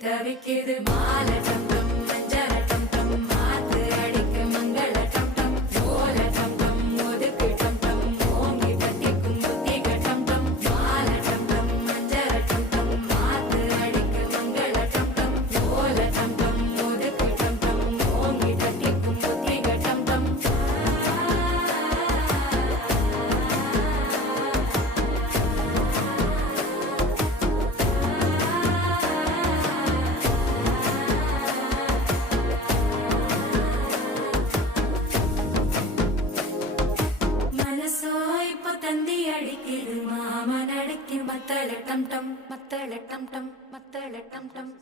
தவிக்குது மால டம் டம் மஞ்சள டம் டம் மாத்து அடிக்க மங்கள டம் டம் ஓல டம் டம் ஒதுக்கு டம் டம் ஓங்கி தட்டிக்கும் புத்திக டம் டம் மால டம் டம் மஞ்சள டம் டம் மாத்து அடிக்க மங்கள டம் டம் ஓல டம் டம் ஒதுக்கு டம் டம் ஓங்கி தட்டிக்கும் புத்திக டம் டம் தந்தி அடிக்குது மாமன் அடிக்கு மத்தள டம் டம் மத்தள டம் டம் மத்தள டம் டம்